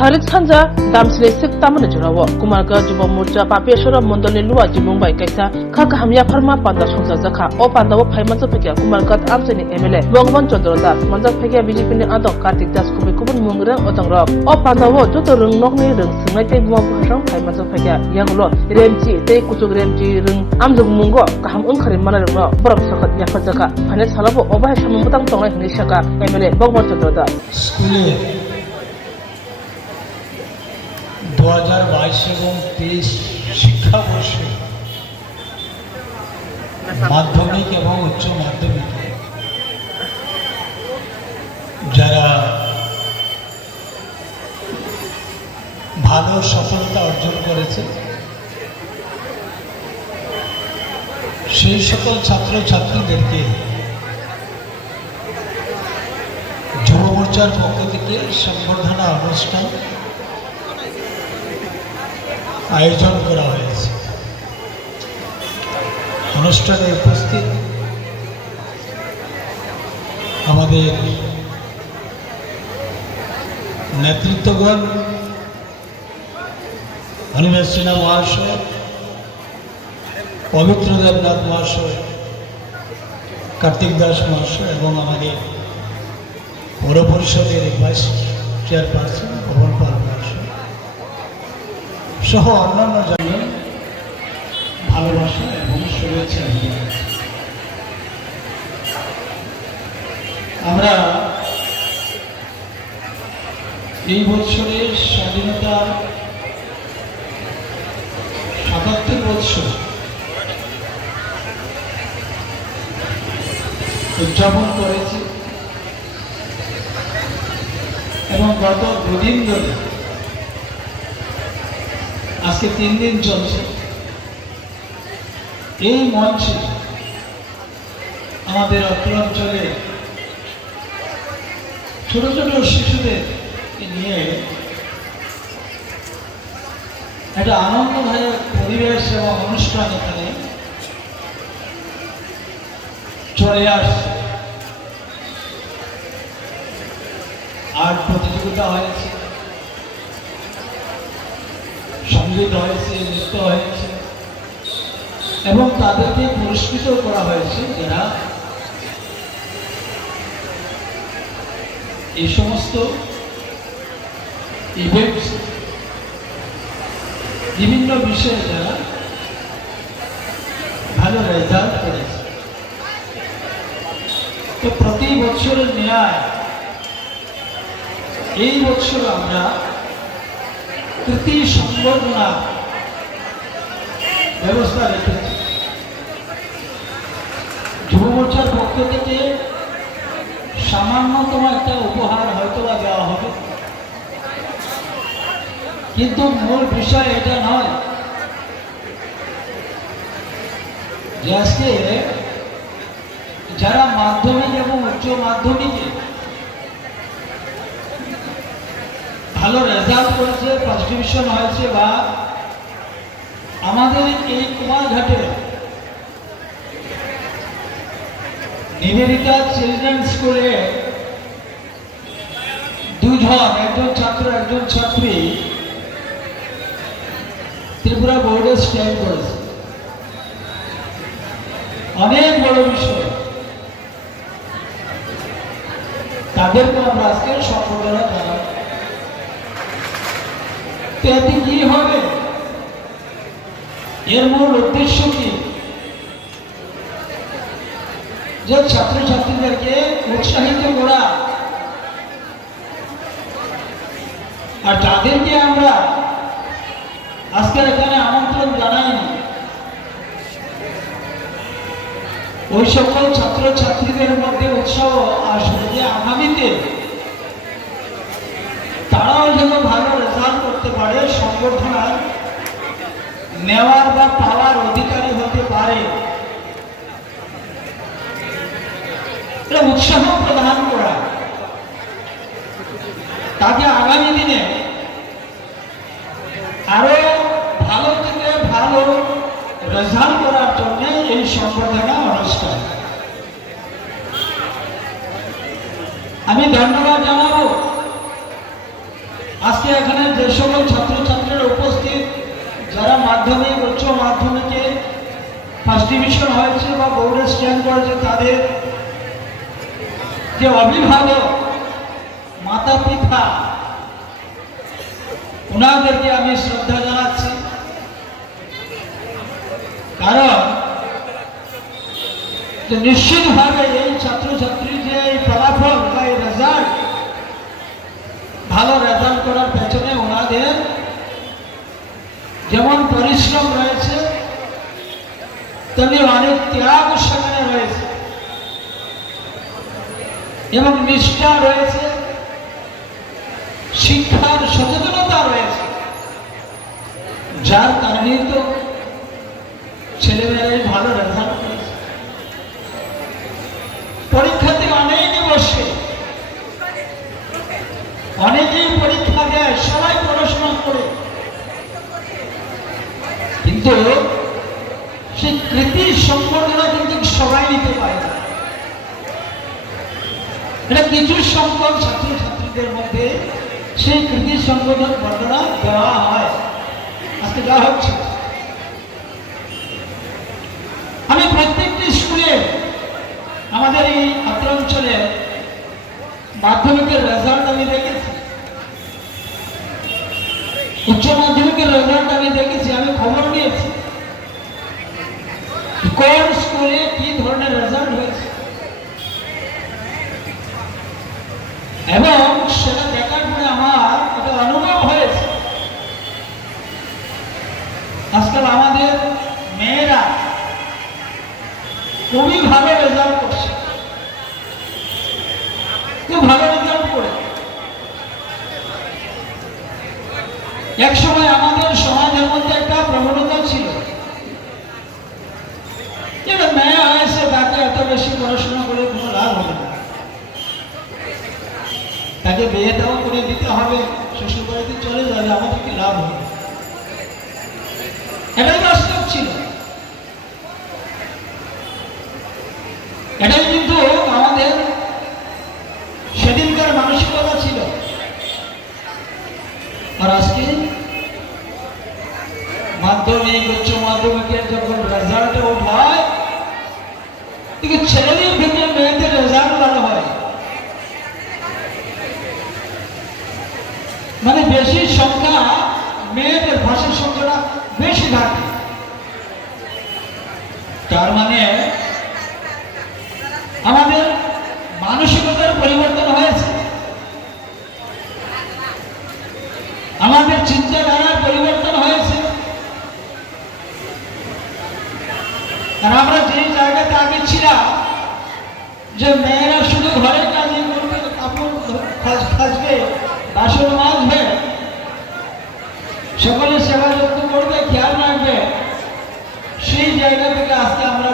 Sarit Khanja damsle sik tamane jurawo Kumarga Juba Murja Papeshwara Mondole Luwa Jibung Bai Kaisa Khaka Hamya Pharma Panda Songsa Zakha O Panda wo Phaimansa Phekya Kumarga Amseni MLA Bhagwan Chandra Das Manjak Phekya BJP ni Adok Kartik Das Kubi Kubun Mungrang Otangrok O Panda wo Joto Rung Nokni Rung Sungai Te Buang Bhasang Phaimansa Phekya Yagulo Remji Te Kuchuk Remji Rung Amjug Mungo Kaham Ungkhari Malarno Borok Sakhat Yafazaka Phane Salabo Obah Shamutang Tongai Nishaka MLA Bhagwan Chandra Das স্কুলে 2022 এবং 23 শিক্ষাবর্ষে মাধ্যমিক এবং উচ্চ মাধ্যমিকে যারা ভালো সফলতা অর্জন করেছে সেই সকল ছাত্রছাত্রীদেরকে যুব মোর্চার পক্ষ থেকে সংবর্ধনা অনুষ্ঠান আয়োজন করা হয়েছে। অনুষ্ঠানে উপস্থিত আমাদের নেতৃত্বগণ অনিমেষ সিনহা মহাশয়, পবিত্র দেবনাথ মহাশয়, কার্তিক দাস মহাশয় এবং আমাদের পৌর পরিষদের ভাইস চেয়ারপারসন ভবন পাল মহাশয় সহ অন্যান্য জায়গায় ভালোবাসা এবং শুভেচ্ছা জানাচ্ছি। আমরা এই বছরের স্বাধীনতার ৭৭ বছর উদযাপন করেছি এবং গত দুদিন ধরে আজকে 3 দিন চলছে এই মঞ্চে আমাদের অত্র অঞ্চলে ছোট ছোট শিশুদের নিয়ে একটা আনন্দদায়ক পরিবেশ এবং অনুষ্ঠান এখানে চলে আসছে। আর্ট প্রতিযোগিতা হয়েছে, সঙ্গীত হয়েছে, নৃত্য হয়েছে এবং তাদেরকে পুরস্কৃত করা হয়েছে যারা এই সমস্ত ইভেন্টস বিভিন্ন বিষয়ে যারা ভালো রেজাল্ট করেছে। তো প্রতি বছরের ন্যায় এই বছর আমরা কৃতি সংবর্ধনা ব্যবস্থা রেখেছি। যুব মোর্চার পক্ষ থেকে সামান্যতম একটা উপহার হয়তো বা দেওয়া হবে, কিন্তু মূল বিষয় এটা নয় যে আজকে যারা মাধ্যমিক এবং উচ্চ মাধ্যমিকে ভালো রেজাল্ট করেছে, ফার্স্ট ডিভিশন হয়েছে বা আমাদের এই কুমারঘাটে নিবেদিতা চিলড্রেন স্কুলে দুজন, একজন ছাত্র একজন ছাত্রী ত্রিপুরা বোর্ডে স্ট্যান্ড করেছে। অনেক বড় বিষয়, তাদেরকে আমরা আজকে সম্বর্ধনা জানাবো। এতে কি হবে, এর মূল উদ্দেশ্য কি, যে ছাত্রছাত্রীদেরকে উৎসাহিত করা, আর যাদেরকে আমরা আজকের এখানে আমন্ত্রণ জানাইনি ওই সকল ছাত্রছাত্রীদের মধ্যে উৎসাহ আসবে যে আগামীতে তারাও যেন ভালো রেজাল্ট করতে পারে, সংবর্ধনা নেওয়ার বা পাওয়ার অধিকারী হতে পারে, এটা উৎসাহ প্রদান করা, তাকে আগামী দিনে আরো ভালো থেকে ভালো রেজাল্ট করার জন্য এই সংবর্ধনা অনুষ্ঠান। আমি ধন্যবাদ জানাবো আজকে এখানে যে সকল ছাত্রছাত্রীরা উপস্থিত, যারা মাধ্যমিক উচ্চ মাধ্যমিকে ফার্স্ট ডিভিশন হয়েছে বা বোর্ডে স্ট্যান্ড করেছে, তাদের যে অভিভাবক মাতা পিতা, ওনাদেরকে আমি শ্রদ্ধা জানাচ্ছি। কারণ নিশ্চিতভাবে এই ছাত্রছাত্রীর যে এই ফলাফল বা এই রেজাল্ট, ভালো রেজাল্ট করার পেছনে ওনাদের যেমন পরিশ্রম রয়েছে, তেমনি অনেক ত্যাগ সেখানে রয়েছে এবং নিষ্ঠা রয়েছে, শিক্ষার সচেতনতা রয়েছে, যার কারণেই তো ছেলেমেয়েরাই ভালো রেজাল্ট করেছে। পরীক্ষাতে অনেকে বসে, অনেকেই পরীক্ষা দেয়, সবাই পড়াশোনা করে, কিন্তু সেই কৃতি সম্পর্কটা কিন্তু সবাই নিতে পারে না। এটা কিছু সংখ্যক ছাত্রছাত্রীদের মধ্যে সেই কৃতি সংগঠন বর্ণনা দেওয়া হয়, আজকে দেওয়া হচ্ছে। আমি প্রত্যেকটি স্কুলে আমাদের এই আত্র অঞ্চলে মাধ্যমিকের রেজাল্ট আমি দেখেছি, উচ্চ মাধ্যমিকের রেজাল্ট আমি দেখেছি, আমি খবর নিয়েছি কোন স্কুলে কি ধরনের রেজাল্ট হয়েছে, এবং সেটা দেখার পরে আমার একটা অনুভব হয়েছে আজকাল আমাদের মেয়েরা খুবই ভালো রেজাল্ট করছে, খুব ভালো রেজাল্ট করে। এক সময় আমাদের সমাজের মধ্যে একটা প্রবণতা ছিল, যেটা মেয়ে হয়েছে তাকে এত বেশি পড়াশোনা করে কোনো লাভ হবে না, তাকে বিয়েটাও করে দিতে হবে, শ্বশুর বাড়িতে চলে যাবে, আমাদের কি লাভ হবে? এটাই বাস্তব ছিল, এটাই কিন্তু আমাদের সেদিনকার মানসিকতা ছিল। আর আজকে মাধ্যমিক উচ্চ মাধ্যমিকের যখন রেজাল্ট আউট হয়, কিন্তু ছেলেদের ভিতরে মেয়েদের রেজাল্ট ভালো হয়, মানে বেশি সংখ্যা মেয়েদের, ভাষার সংখ্যাটা বেশি থাকে। তার মানে আমাদের মানসিকতার পরিবর্তন হয়েছে, আমাদের চিন্তাধারার পরিবর্তন হয়েছে। আর আমরা যে জায়গাতে আগে ছিলাম যে মেয়েরা শুধু ঘরের কাজই করবে, কাপড় কাচবে, বাসন মাজবে, সকলের সেবা যত্ন করবে, খেয়াল রাখবে, সেই জায়গা থেকে আজকে আমরা